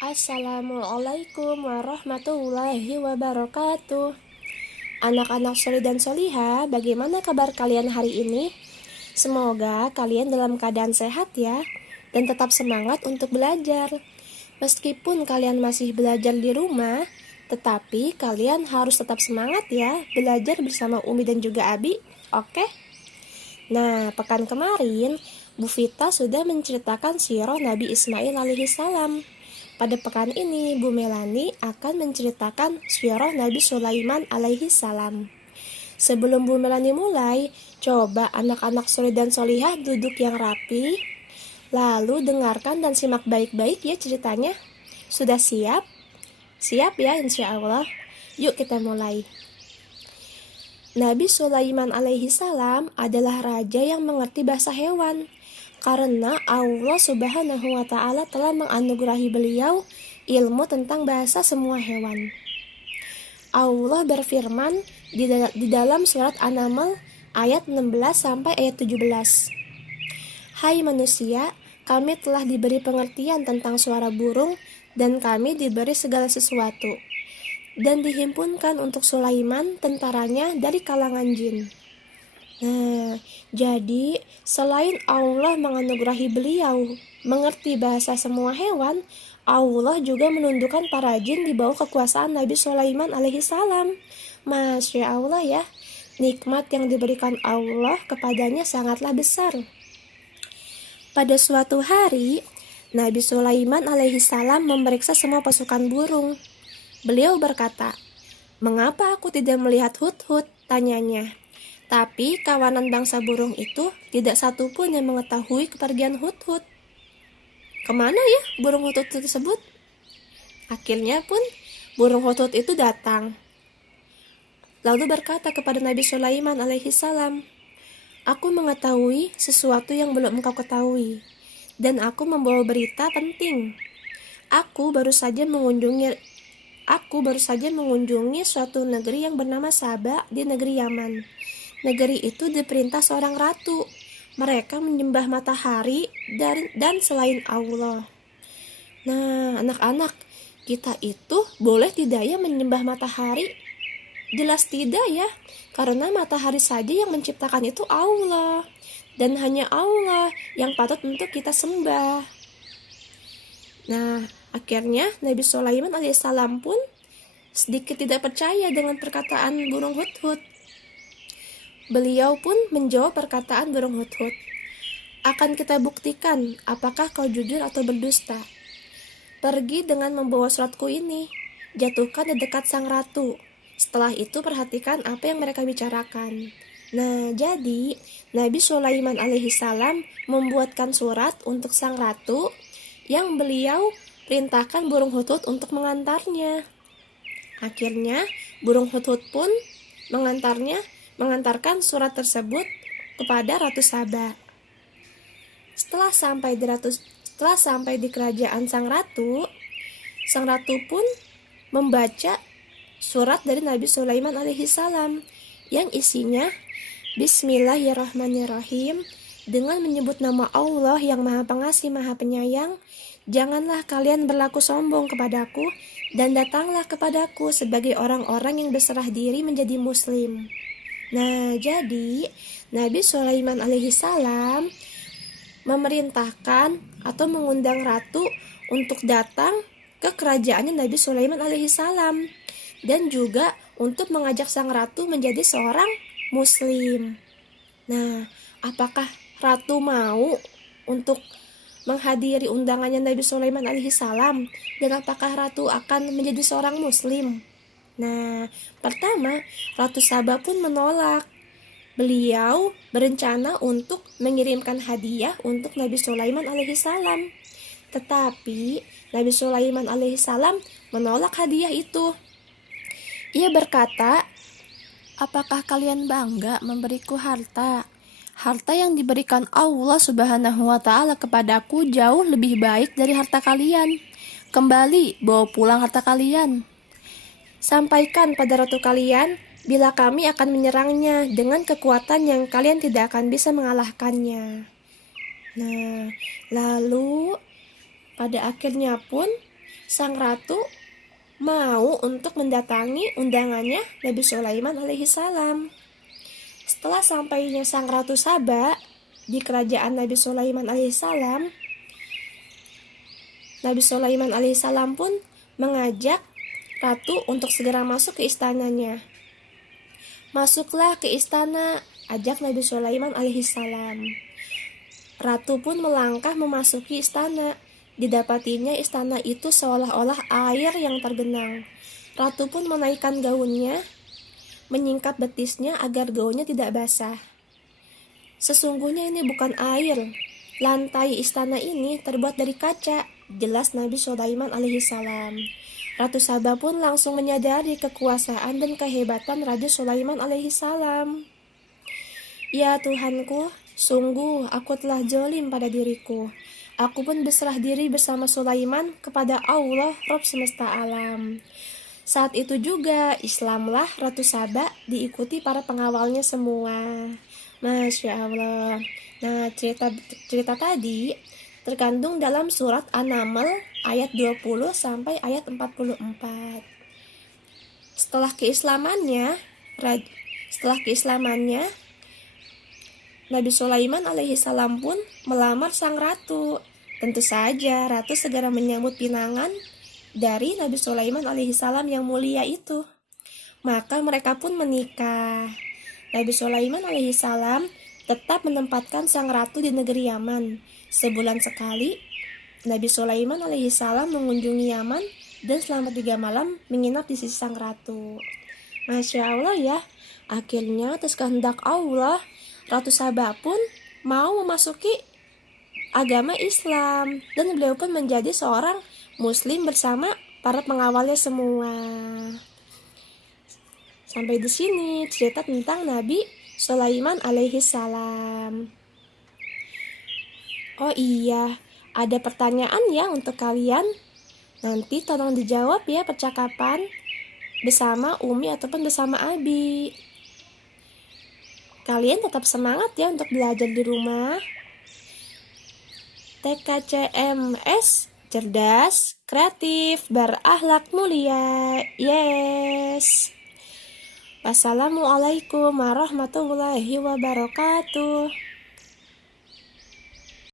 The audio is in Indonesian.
Assalamualaikum warahmatullahi wabarakatuh. Anak-anak solih dan soliha, bagaimana kabar kalian hari ini? Semoga kalian dalam keadaan sehat ya, dan tetap semangat untuk belajar. Meskipun kalian masih belajar di rumah, tetapi kalian harus tetap semangat ya, belajar bersama Umi dan juga Abi, oke? Nah, pekan kemarin, Bu Vita sudah menceritakan sirah Nabi Ismail alaihi salam. Pada pekan ini, Bu Melani akan menceritakan sirah Nabi Sulaiman alaihi salam. Sebelum Bu Melani mulai, coba anak-anak soleh dan solihah duduk yang rapi, lalu dengarkan dan simak baik-baik ya ceritanya. Sudah siap? Siap ya insya Allah. Yuk kita mulai. Nabi Sulaiman alaihi salam adalah raja yang mengerti bahasa hewan. Karena Allah Subhanahu wa Ta'ala telah menganugerahi beliau ilmu tentang bahasa semua hewan. Allah berfirman di dalam surat An-Naml ayat 16 sampai ayat 17. Hai manusia, kami telah diberi pengertian tentang suara burung dan kami diberi segala sesuatu. Dan dihimpunkan untuk Sulaiman tentaranya dari kalangan jin. Nah, jadi selain Allah menganugerahi beliau mengerti bahasa semua hewan, Allah juga menundukkan para jin di bawah kekuasaan Nabi Sulaiman alaihi salam. Masya Allah ya, nikmat yang diberikan Allah kepadanya sangatlah besar. Pada suatu hari, Nabi Sulaiman alaihi salam memeriksa semua pasukan burung. Beliau berkata, "Mengapa aku tidak melihat hudhud?" tanyanya. Tapi kawanan bangsa burung itu tidak satu pun yang mengetahui kepergian hudhud. Kemana ya burung hudhud tersebut? Akhirnya pun burung hudhud itu datang. Lalu berkata kepada Nabi Sulaiman alaihi salam, "Aku mengetahui sesuatu yang belum engkau ketahui, dan aku membawa berita penting. Aku baru saja mengunjungi suatu negeri yang bernama Saba di negeri Yaman. Negeri itu diperintah seorang ratu. Mereka menyembah matahari dan selain Allah." Nah, anak-anak, kita itu boleh tidak ya menyembah matahari? Jelas tidak ya, karena matahari saja yang menciptakan itu Allah. Dan hanya Allah yang patut untuk kita sembah. Nah, akhirnya Nabi Sulaiman alaihissalam pun sedikit tidak percaya dengan perkataan burung hudhud. Beliau pun menjawab perkataan burung hudhud. "Akan kita buktikan apakah kau jujur atau berdusta. Pergi dengan membawa suratku ini, jatuhkan di dekat sang ratu. Setelah itu perhatikan apa yang mereka bicarakan." Nah, jadi Nabi Sulaiman alaihi salam membuatkan surat untuk sang ratu yang beliau perintahkan burung hudhud untuk mengantarnya. Akhirnya burung hudhud pun mengantarkan surat tersebut kepada Ratu Saba. Setelah sampai di kerajaan sang ratu pun membaca surat dari Nabi Sulaiman alaihi salam yang isinya Bismillahirrahmanirrahim, dengan menyebut nama Allah yang Maha Pengasih Maha Penyayang, janganlah kalian berlaku sombong kepadaku dan datanglah kepadaku sebagai orang-orang yang berserah diri menjadi muslim. Nah, jadi Nabi Sulaiman alaihi salam memerintahkan atau mengundang ratu untuk datang ke kerajaannya Nabi Sulaiman alaihi salam dan juga untuk mengajak sang ratu menjadi seorang muslim. Nah, apakah ratu mau untuk menghadiri undangannya Nabi Sulaiman alaihi salam, dan apakah ratu akan menjadi seorang muslim? Nah, pertama, Ratu Saba pun menolak. Beliau berencana untuk mengirimkan hadiah untuk Nabi Sulaiman alaihi salam. Tetapi Nabi Sulaiman alaihi salam menolak hadiah itu. Ia berkata, "Apakah kalian bangga memberiku harta? Harta yang diberikan Allah Subhanahu wa Ta'ala kepadaku jauh lebih baik dari harta kalian. Kembali, bawa pulang harta kalian. Sampaikan pada ratu kalian bila kami akan menyerangnya dengan kekuatan yang kalian tidak akan bisa mengalahkannya." Nah, lalu pada akhirnya pun sang ratu mau untuk mendatangi undangannya Nabi Sulaiman alaihissalam. Setelah sampainya sang Ratu Saba di kerajaan Nabi Sulaiman alaihissalam, Nabi Sulaiman alaihissalam pun mengajak ratu untuk segera masuk ke istananya. Masuklah ke istana, ajak Nabi Sulaiman alaihissalam. Ratu pun melangkah memasuki istana. Didapatinya istana itu seolah-olah air yang tergenang. Ratu pun menaikkan gaunnya, menyingkap betisnya agar gaunnya tidak basah. Sesungguhnya ini bukan air. Lantai istana ini terbuat dari kaca, jelas Nabi Sulaiman alaihissalam. Ratu Saba pun langsung menyadari kekuasaan dan kehebatan Raja Sulaiman alaihissalam. Ya Tuhanku, sungguh aku telah zalim pada diriku. Aku pun berserah diri bersama Sulaiman kepada Allah, Rabb semesta alam. Saat itu juga Islamlah Ratu Saba diikuti para pengawalnya semua. Masya Allah. Nah, cerita tadi terkandung dalam surat An-Naml ayat 20 sampai ayat 44. Setelah keislamannya, Nabi Sulaiman alaihissalam pun melamar sang ratu. Tentu saja ratu segera menyambut pinangan dari Nabi Sulaiman alaihissalam yang mulia itu. Maka mereka pun menikah. Nabi Sulaiman alaihissalam tetap menempatkan sang ratu di negeri Yaman. Sebulan sekali, Nabi Sulaiman alaihissalam mengunjungi Yaman dan selama 3 malam menginap di sisi sang ratu. Masya Allah ya, akhirnya atas kehendak Allah, Ratu Saba pun mau memasuki agama Islam dan beliau pun menjadi seorang Muslim bersama para pengawalnya semua. Sampai di sini cerita tentang Nabi Sulaiman alaihissalam. Oh iya, ada pertanyaan ya untuk kalian. Nanti tolong dijawab ya percakapan bersama Umi ataupun bersama Abi. Kalian tetap semangat ya untuk belajar di rumah. TKCMS, cerdas, kreatif, berakhlak mulia. Yes. Wassalamualaikum warahmatullahi wabarakatuh.